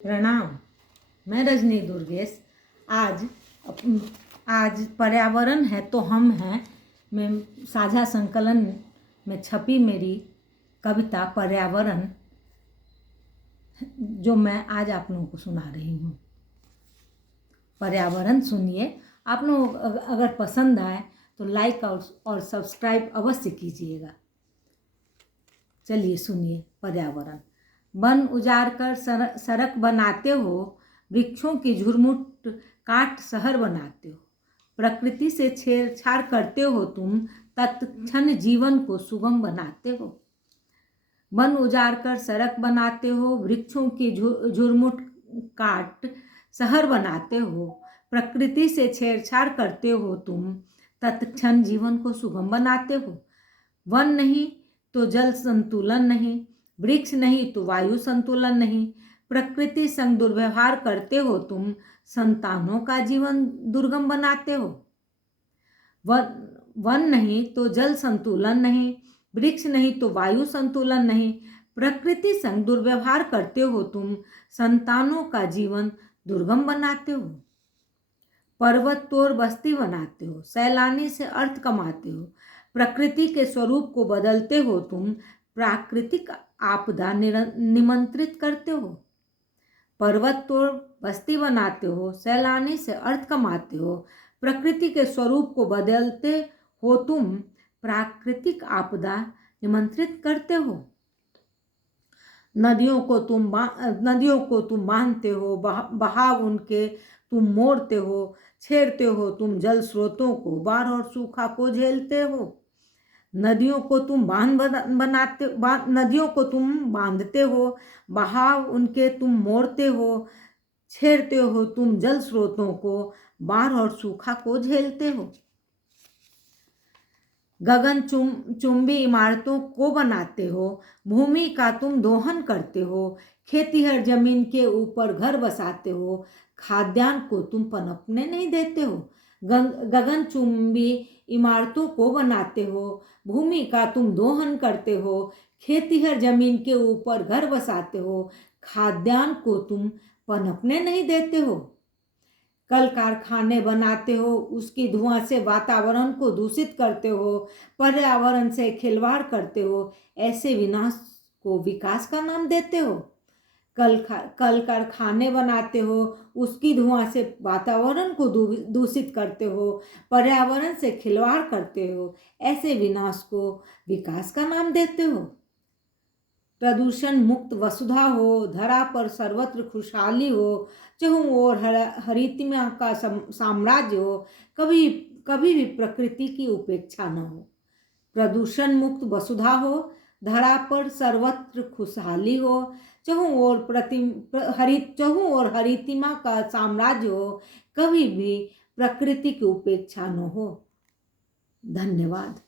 प्रणाम। मैं रजनी दुर्गेश। आज पर्यावरण है तो हम हैं में साझा संकलन में छपी मेरी कविता पर्यावरण, जो मैं आज आप लोगों को सुना रही हूँ। पर्यावरण सुनिए। आप लोग अगर पसंद आए तो लाइक और सब्सक्राइब अवश्य कीजिएगा। चलिए सुनिए। पर्यावरण। वन उजाड़ कर सड़क बनाते हो, वृक्षों की झुरमुट काट शहर बनाते हो, प्रकृति से छेड़छाड़ करते हो तुम, तत्क्षण जीवन को सुगम बनाते हो। वन उजाड़ कर सड़क बनाते हो, वृक्षों की झुरमुट काट शहर बनाते हो, प्रकृति से छेड़छाड़ करते हो तुम, तत्क्षण जीवन को सुगम बनाते हो। वन नहीं तो जल संतुलन नहीं, वृक्ष नहीं तो वायु संतुलन नहीं, प्रकृति संग दुर्व्यवहार करते हो तुम, संतानों का जीवन दुर्गम बनाते हो। वन नहीं तो जल संतुलन नहीं, वृक्ष नहीं तो वायु संतुलन नहीं, प्रकृति संग दुर्व्यवहार करते हो तुम, संतानों का जीवन दुर्गम बनाते हो। पर्वत तोड़ बस्ती बनाते हो, सैलानी से अर्थ कमाते हो, प्रकृति के स्वरूप को बदलते हो तुम, प्राकृतिक आपदा निमंत्रित करते हो। पर्वत तोड़ बस्ती बनाते हो, सैलानी से अर्थ कमाते हो, प्रकृति के स्वरूप को बदलते हो तुम, प्राकृतिक आपदा निमंत्रित करते हो। नदियों को तुम बांधते हो, बहाव उनके तुम मोड़ते हो, छेड़ते हो तुम जल स्रोतों को, बाढ़ और सूखा को झेलते हो। नदियों को तुम बांधते हो, बहाव उनके तुम मोड़ते हो, छेड़ते हो तुम जल स्रोतों को, बाढ़ और सूखा को झेलते हो। गगन चुंबी इमारतों को बनाते हो, भूमि का तुम दोहन करते हो, खेतीहर जमीन के ऊपर घर बसाते हो, खाद्यान्न को तुम पनपने नहीं देते हो। गगन चुंबी इमारतों को बनाते हो, भूमि का तुम दोहन करते हो, खेतीहर जमीन के ऊपर घर बसाते हो, खाद्यान्न को तुम पनपने नहीं देते हो। कल कारखाने बनाते हो, उसकी धुआं से वातावरण को दूषित करते हो, पर्यावरण से खिलवाड़ करते हो, ऐसे विनाश को विकास का नाम देते हो। कल कारखाने बनाते हो, उसकी धुआं से वातावरण को दूषित करते हो, पर्यावरण से खिलवाड़ करते हो, ऐसे विनाश को विकास का नाम देते हो। प्रदूषण मुक्त वसुधा हो, धरा पर सर्वत्र खुशहाली हो, चहुं ओर हरितिमा का साम्राज्य हो, कभी भी प्रकृति की उपेक्षा न हो। प्रदूषण मुक्त वसुधा हो, धरा पर सर्वत्र खुशहाली हो, चहुं ओर हरितिमा का साम्राज्य हो, कभी भी प्रकृति की उपेक्षा न हो। धन्यवाद।